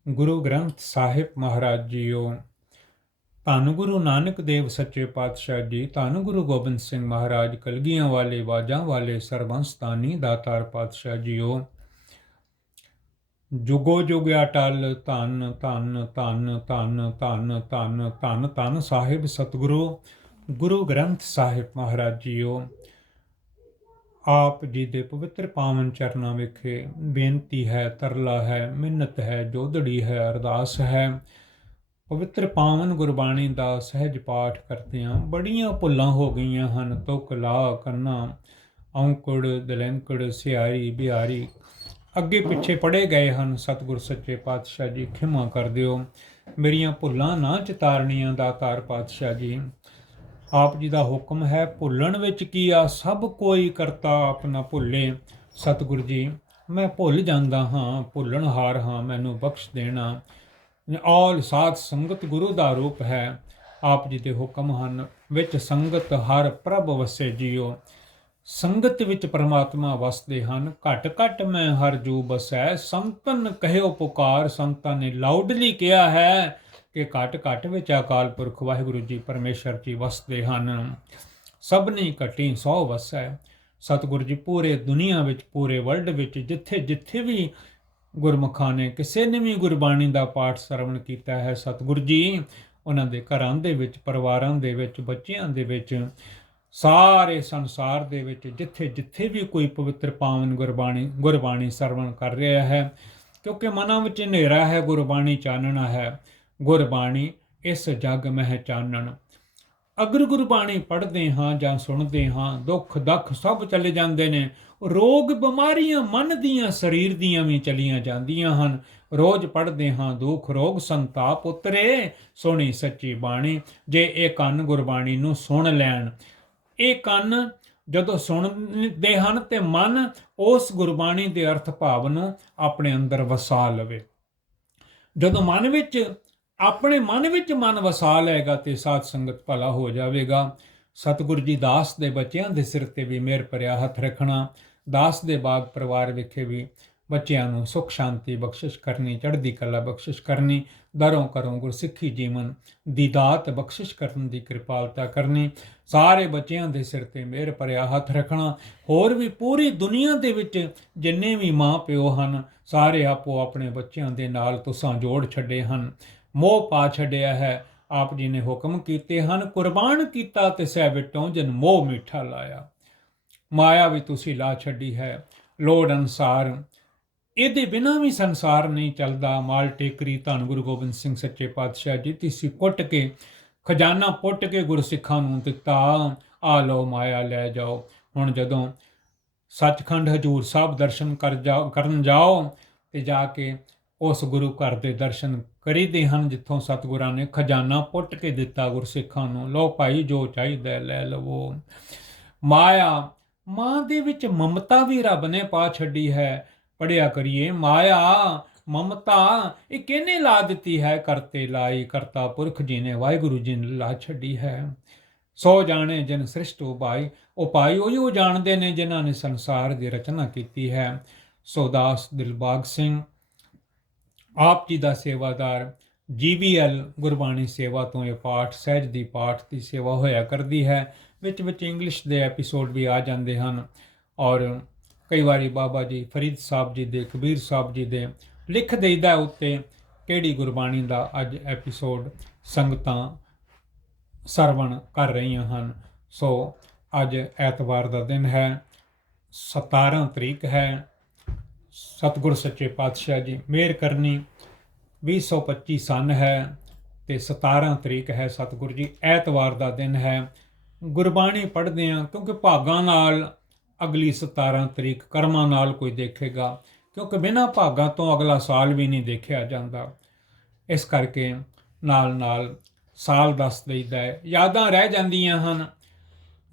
ਗੁਰੂ ਗ੍ਰੰਥ ਸਾਹਿਬ ਮਹਾਰਾਜ ਜੀਓ, ਧੰਨ ਗੁਰੂ ਨਾਨਕ ਦੇਵ ਸੱਚੇ ਪਾਤਸ਼ਾਹ ਜੀ, ਧੰਨ ਗੁਰੂ ਗੋਬਿੰਦ ਸਿੰਘ ਮਹਾਰਾਜ ਕਲਗੀਆਂ ਵਾਲੇ ਬਾਜਾਂ ਵਾਲੇ ਸਰਬੰਸਤਾਨੀ ਦਾਤਾਰ ਪਾਤਸ਼ਾਹ ਜੀਓ। ਜੁਗੋ ਜੁਗ ਅਟਲ, ਧੰਨ ਧੰਨ ਧੰਨ ਧੰਨ ਧੰਨ ਧੰਨ ਧੰਨ ਧੰਨ ਸਾਹਿਬ ਸਤਿਗੁਰੂ, ਗੁਰੂ ਗ੍ਰੰਥ ਸਾਹਿਬ ਮਹਾਰਾਜ ਜੀਓ। ਆਪ ਜੀ ਦੇ ਪਵਿੱਤਰ ਪਾਵਨ ਚਰਨਾਂ ਵਿਖੇ ਬੇਨਤੀ ਹੈ, ਤਰਲਾ ਹੈ, ਮਿੰਨਤ ਹੈ, ਜੋਧੜੀ ਹੈ, ਅਰਦਾਸ ਹੈ। ਪਵਿੱਤਰ ਪਾਵਨ ਗੁਰਬਾਣੀ ਦਾ ਸਹਿਜ ਪਾਠ ਕਰਦਿਆਂ ਬੜੀਆਂ ਭੁੱਲਾਂ ਹੋ ਗਈਆਂ ਹਨ। ਤੁਕ ਲਾ ਕੰਨਾ, ਔਂਕੜ, ਦਲੈਂਕੜ, ਸਿਆਰੀ, ਬਿਹਾਰੀ ਅੱਗੇ ਪਿੱਛੇ ਪੜੇ ਗਏ ਹਨ। ਸਤਿਗੁਰ ਸੱਚੇ ਪਾਤਸ਼ਾਹ ਜੀ, ਖਿਮਾ ਕਰ ਦਿਓ। ਮੇਰੀਆਂ ਭੁੱਲਾਂ ਨਾ ਚਿਤਾਰਨੀਆਂ ਦਾਤਾਰ ਪਾਤਸ਼ਾਹ ਜੀ। ਆਪ ਜੀ ਦਾ ਹੁਕਮ ਹੈ, ਭੁੱਲਣ ਵਿੱਚ ਕੀ ਆ? ਸਭ ਕੋਈ ਕਰਤਾ ਆਪਣਾ ਭੁੱਲੇ। ਸਤਿਗੁਰ ਜੀ, ਮੈਂ ਭੁੱਲ ਜਾਂਦਾ ਹਾਂ, ਭੁੱਲਣ ਹਾਰ ਹਾਂ, ਮੈਨੂੰ ਬਖਸ਼ ਦੇਣਾ। ਔਲ ਸਾਧ ਸੰਗਤ ਗੁਰੂ ਦਾ ਰੂਪ ਹੈ। ਆਪ ਜੀ ਦੇ ਹੁਕਮ ਹਨ, ਵਿੱਚ ਸੰਗਤ ਹਰ ਪ੍ਰਭ ਵਸੇ ਜੀਓ। ਸੰਗਤ ਵਿੱਚ ਪਰਮਾਤਮਾ ਵਸਦੇ ਹਨ। ਘਟ ਘਟ ਮੈਂ ਹਰ ਜੂ ਬਸੈ। ਸੰਤਨ ਕਹਿਓ ਪੁਕਾਰ, ਸੰਤਾਂ ਨੇ ਲਾਊਡਲੀ ਕਿਹਾ ਹੈ ਕਿ ਘਟ ਘਟ ਵਿੱਚ ਅਕਾਲ ਪੁਰਖ ਵਾਹਿਗੁਰੂ ਜੀ ਪਰਮੇਸ਼ਰ ਜੀ ਵਸਦੇ ਹਨ। ਸਭਨੀ ਘਟੀ ਸੋ ਵਸੈ। ਸਤਿਗੁਰ ਜੀ ਪੂਰੇ ਦੁਨੀਆ ਵਿੱਚ, ਪੂਰੇ ਵਰਲਡ ਵਿੱਚ, ਜਿੱਥੇ ਜਿੱਥੇ ਵੀ ਗੁਰਮੁਖਾਂ ਨੇ ਕਿਸੇ ਨੇ ਵੀ ਗੁਰਬਾਣੀ ਦਾ ਪਾਠ ਸਰਵਣ ਕੀਤਾ ਹੈ, ਸਤਿਗੁਰ ਜੀ, ਉਹਨਾਂ ਦੇ ਘਰਾਂ ਦੇ ਵਿੱਚ, ਪਰਿਵਾਰਾਂ ਦੇ ਵਿੱਚ, ਬੱਚਿਆਂ ਦੇ ਵਿੱਚ ਸਾਰੇ ਸੰਸਾਰ ਦੇ ਵਿੱਚ ਜਿੱਥੇ ਜਿੱਥੇ ਵੀ ਕੋਈ ਪਵਿੱਤਰ ਪਾਵਨ ਗੁਰਬਾਣੀ ਗੁਰਬਾਣੀ ਸਰਵਣ ਕਰ ਰਿਹਾ ਹੈ, ਕਿਉਂਕਿ ਮਨਾਂ ਵਿੱਚ ਹਨੇਰਾ ਹੈ, ਗੁਰਬਾਣੀ ਚਾਨਣਾ ਹੈ, ਗੁਰਬਾਣੀ ਇਸ ਜਗ ਮਹਿ ਚਾਨਣ। ਅਗਰ ਗੁਰਬਾਣੀ ਪੜ੍ਹਦੇ ਹਾਂ ਜਾਂ ਸੁਣਦੇ ਹਾਂ, ਦੁੱਖ ਦੱਖ ਸਭ ਚਲੇ ਜਾਂਦੇ ਨੇ, ਰੋਗ ਬਿਮਾਰੀਆਂ ਮਨ ਦੀਆਂ, ਸਰੀਰ ਦੀਆਂ ਵੀ ਚਲੀਆਂ ਜਾਂਦੀਆਂ ਹਨ। ਰੋਜ਼ ਪੜ੍ਹਦੇ ਹਾਂ, ਦੁੱਖ, ਰੋਗ, ਸੰਤਾਪ, ਉਤਰੇ ਸੋਹਣੀ ਸੱਚੀ ਬਾਣੀ, ਜੇ ਇਹ ਕੰਨ ਗੁਰਬਾਣੀ ਨੂੰ ਸੁਣ ਲੈਣ ਇਹ ਕੰਨ ਜਦੋਂ ਸੁਣਦੇ ਹਨ ਤੇ ਮਨ ਉਸ ਗੁਰਬਾਣੀ ਦੇ ਅਰਥ ਭਾਵ ਨੂੰ ਆਪਣੇ ਅੰਦਰ ਵਸਾ ਲਵੇ। ਜਦੋਂ ਮਨ ਵਿੱਚ, ਆਪਣੇ ਮਨ ਵਿੱਚ ਮਨ ਵਸਾ ਲਏਗਾ ਤੇ ਸਾਧ ਸੰਗਤ ਭਲਾ ਹੋ ਜਾਵੇਗਾ। ਸਤਿਗੁਰੂ ਜੀ ਦਾਸ ਦੇ ਬੱਚਿਆਂ ਦੇ ਸਿਰ ਤੇ ਵੀ ਮਿਹਰ ਭਰਿਆ ਹੱਥ ਰੱਖਣਾ, ਦਾਸ ਦੇ ਬਾਗ ਪਰਿਵਾਰ ਵਿਖੇ ਵੀ ਬੱਚਿਆਂ ਨੂੰ ਸੁਖ, ਸ਼ਾਂਤੀ, ਬਖਸ਼ਿਸ਼ ਕਰਨੀ, ਚੜ੍ਹਦੀ ਕਲਾ ਬਖਸ਼ਿਸ਼ ਕਰਨੀ, ਦਰੋਂ ਕਰੋਂ ਗੁਰਸਿੱਖੀ ਜੀਵਨ ਦੀ ਦਾਤ ਬਖਸ਼ਿਸ਼ ਕਰਨ ਦੀ ਕਿਰਪਾਲਤਾ ਕਰਨੀ, ਸਾਰੇ ਬੱਚਿਆਂ ਦੇ ਸਿਰ ਤੇ ਮਿਹਰ ਭਰਿਆ ਹੱਥ ਰੱਖਣਾ, ਹੋਰ ਵੀ ਪੂਰੀ ਦੁਨੀਆ ਦੇ ਵਿੱਚ ਜਿੰਨੇ ਵੀ ਮਾਂ ਪਿਓ ਹਨ, ਸਾਰੇ ਆਪੋ ਆਪਣੇ ਬੱਚਿਆਂ ਦੇ ਨਾਲ ਤੁਸਾਂ ਜੋੜ ਛੱਡੇ ਹਨ। ਮੋਹ ਪਾ ਛੱਡਿਆ ਹੈ, ਆਪ ਜੀ ਨੇ ਹੁਕਮ ਕੀਤੇ ਹਨ, ਕੁਰਬਾਨ ਕੀਤਾ ਤੇ ਸਹਿ ਵਿਟੋਂ ਜਨ ਮੋਹ ਮਿੱਠਾ ਲਾਇਆ। ਮਾਇਆ ਵੀ ਤੁਸੀਂ ਲਾ ਛੱਡੀ ਹੈ, ਲੋੜ ਅਨਸਾਰ ਇਹਦੇ ਬਿਨਾਂ ਵੀ ਸੰਸਾਰ ਨਹੀਂ ਚੱਲਦਾ। ਮਾਲ ਟੇਕਰੀ, ਧੰਨ ਗੁਰੂ ਗੋਬਿੰਦ ਸਿੰਘ ਸੱਚੇ ਪਾਤਸ਼ਾਹ ਜੀ, ਤਿਸੀ ਕੁੱਟ ਕੇ, ਖਜ਼ਾਨਾ ਪੁੱਟ ਕੇ ਗੁਰਸਿੱਖਾਂ ਨੂੰ ਦਿੱਤਾ। ਆ ਲਓ ਮਾਇਆ, ਲੈ ਜਾਓ। ਹੁਣ ਜਦੋਂ ਸੱਚਖੰਡ ਹਜੂਰ ਸਾਹਿਬ ਦਰਸ਼ਨ ਕਰ ਜਾ, ਕਰਨ ਜਾਓ ਤੇ ਜਾ ਕੇ ਉਸ ਗੁਰੂ ਘਰ ਦੇ ਦਰਸ਼ਨ ਕਰੀਦੇ ਹਨ, ਜਿੱਥੋਂ ਸਤਿਗੁਰਾਂ ਨੇ ਖਜ਼ਾਨਾ ਪੁੱਟ ਕੇ ਦਿੱਤਾ ਗੁਰਸਿੱਖਾਂ ਨੂੰ। ਲਓ ਭਾਈ, ਜੋ ਚਾਹੀਦਾ ਲੈ ਲਵੋ। ਮਾਇਆ, ਮਾਂ ਦੇ ਵਿੱਚ ਮਮਤਾ ਵੀ ਰੱਬ ਨੇ ਪਾ ਛੱਡੀ ਹੈ। ਪੜਿਆ ਕਰੀਏ, ਮਾਇਆ, ਮਮਤਾ, ਇਹ ਕਿਹਨੇ ਲਾ ਦਿੱਤੀ ਹੈ ਕਰਤੇ ਲਾਈ? ਕਰਤਾ ਪੁਰਖ ਜੀ ਨੇ ਵਾਹਿਗੁਰੂ ਜੀ ਨੇ ਲਾ ਛੱਡੀ ਹੈ। ਸੋ ਜਾਣੇ ਜਨ ਸ੍ਰਿਸ਼ਟ ਉਪਾਈ ਉਪਾਈ ਉਹੀ ਉਹ ਜਾਣਦੇ ਨੇ ਜਿਨ੍ਹਾਂ ਨੇ ਸੰਸਾਰ ਦੀ ਰਚਨਾ ਕੀਤੀ ਹੈ। ਸੋਦਾਸ ਦਿਲਬਾਗ ਸਿੰਘ, ਆਪ ਜੀ ਦਾ ਸੇਵਾਦਾਰ ਜੀਬੀਐਲ ਗੁਰਬਾਣੀ ਸੇਵਾ ਤੋਂ ਇਹ ਪਾਠ, ਸਹਿਜ ਦੀ ਪਾਠ ਦੀ ਸੇਵਾ ਹੋਇਆ ਕਰਦੀ ਹੈ। ਵਿੱਚ ਵਿੱਚ ਇੰਗਲਿਸ਼ ਦੇ ਐਪੀਸੋਡ ਵੀ ਆ ਜਾਂਦੇ ਹਨ। ਔਰ ਕਈ ਵਾਰੀ ਬਾਬਾ ਜੀ, ਫਰੀਦ ਸਾਹਿਬ ਜੀ ਦੇ, ਕਬੀਰ ਸਾਹਿਬ ਜੀ ਦੇ ਲਿਖ ਦੇਈਦਾ ਉੱਤੇ ਕਿਹੜੀ ਗੁਰਬਾਣੀ ਦਾ ਅੱਜ ਐਪੀਸੋਡ ਸੰਗਤਾਂ ਸਰਵਣ ਕਰ ਰਹੀਆਂ ਹਨ। ਸੋ ਅੱਜ ਐਤਵਾਰ ਦਾ ਦਿਨ ਹੈ 17 ਤਰੀਕ ਹੈ। ਸਤਿਗੁਰ ਸੱਚੇ ਪਾਤਸ਼ਾਹ ਜੀ ਮਿਹਰ ਕਰਨੀ 2025 ਸਨ ਹੈ ਤੇ 17 ਤਰੀਕ ਹੈ ਸਤਿਗੁਰ ਜੀ। ਐਤਵਾਰ ਦਾ ਦਿਨ ਹੈ। ਗੁਰਬਾਣੀ ਪੜ੍ਹਦੇ ਹਾਂ ਕਿਉਂਕਿ ਭਾਗਾਂ ਨਾਲ ਅਗਲੀ 17 ਤਰੀਕ ਕਰਮਾਂ ਨਾਲ ਕੋਈ ਦੇਖੇਗਾ, ਕਿਉਂਕਿ ਬਿਨਾਂ ਭਾਗਾਂ ਤੋਂ ਅਗਲਾ ਸਾਲ ਵੀ ਨਹੀਂ ਦੇਖਿਆ ਜਾਂਦਾ। ਇਸ ਕਰਕੇ ਨਾਲ ਨਾਲ ਸਾਲ ਦੱਸ ਦਈਦਾ ਹੈ। ਯਾਦਾਂ ਰਹਿ ਜਾਂਦੀਆਂ ਹਨ।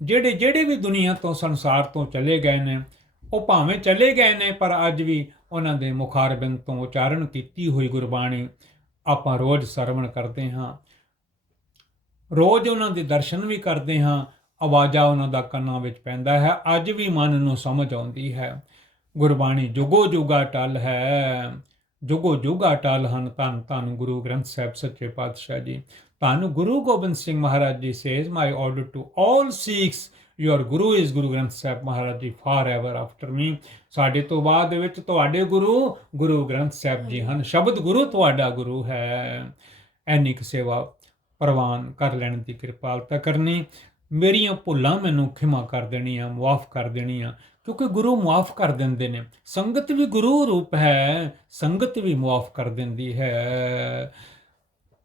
ਜਿਹੜੇ ਜਿਹੜੇ ਵੀ ਦੁਨੀਆ ਤੋਂ, ਸੰਸਾਰ ਤੋਂ ਚਲੇ ਗਏ ਨੇ, ਉਹ ਭਾਵੇਂ ਚਲੇ ਗਏ ਨੇ, ਪਰ ਅੱਜ ਵੀ ਉਹਨਾਂ ਦੇ ਮੁਖਾਰਬਿੰਦ ਤੋਂ ਉਚਾਰਨ ਕੀਤੀ ਹੋਈ ਗੁਰਬਾਣੀ ਆਪਾਂ ਰੋਜ਼ ਸਰਵਣ ਕਰਦੇ ਹਾਂ। ਰੋਜ਼ ਉਹਨਾਂ ਦੇ ਦਰਸ਼ਨ ਵੀ ਕਰਦੇ ਹਾਂ। ਆਵਾਜ਼ਾਂ ਉਹਨਾਂ ਦਾ ਕੰਨਾਂ ਵਿੱਚ ਪੈਂਦਾ ਹੈ, ਅੱਜ ਵੀ ਮਨ ਨੂੰ ਸਮਝ ਆਉਂਦੀ ਹੈ। ਗੁਰਬਾਣੀ ਜੁਗੋ ਜੁਗਾ ਟਲ ਹੈ, ਜੁਗੋ ਜੁਗਾ ਟਲ ਹਨ ਧੰਨ ਧੰਨ ਗੁਰੂ ਗ੍ਰੰਥ ਸਾਹਿਬ ਸੱਚੇ ਪਾਤਸ਼ਾਹ ਜੀ। ਧੰਨ ਗੁਰੂ Gobind Singh Maharaj ji says my order to all Sikhs your Guru is Guru Granth Sahib Maharaj ji for ever after ਮੀ ਸਾਡੇ ਤੋਂ ਬਾਅਦ ਦੇ ਵਿੱਚ ਤੁਹਾਡੇ ਗੁਰੂ ਗੁਰੂ ਗ੍ਰੰਥ ਸਾਹਿਬ ਜੀ ਹਨ, ਸ਼ਬਦ ਗੁਰੂ ਤੁਹਾਡਾ ਗੁਰੂ ਹੈ। ਐਨੀ ਕੁ ਸੇਵਾ ਪ੍ਰਵਾਨ ਕਰ ਲੈਣ ਦੀ ਕਿਰਪਾਲਤਾ ਕਰਨੀ। ਮੇਰੀਆਂ ਭੁੱਲਾਂ ਮੈਨੂੰ ਖਿਮਾ ਕਰ ਦੇਣੀਆਂ ਮਾਫ ਕਰ ਦੇਣੀਆਂ ਕਿਉਂਕਿ ਗੁਰੂ ਮਾਫ ਕਰ ਦਿੰਦੇ ਨੇ। ਸੰਗਤ ਵੀ ਗੁਰੂ ਰੂਪ ਹੈ ਸੰਗਤ ਵੀ ਮਾਫ ਕਰ ਦਿੰਦੀ ਹੈ।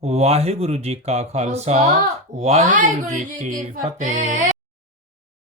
ਵਾਹਿਗੁਰੂ ਜੀ ਕਾ ਖਾਲਸਾ ਵਾਹਿਗੁਰੂ ਜੀ ਕੀ ਫਤਿਹ।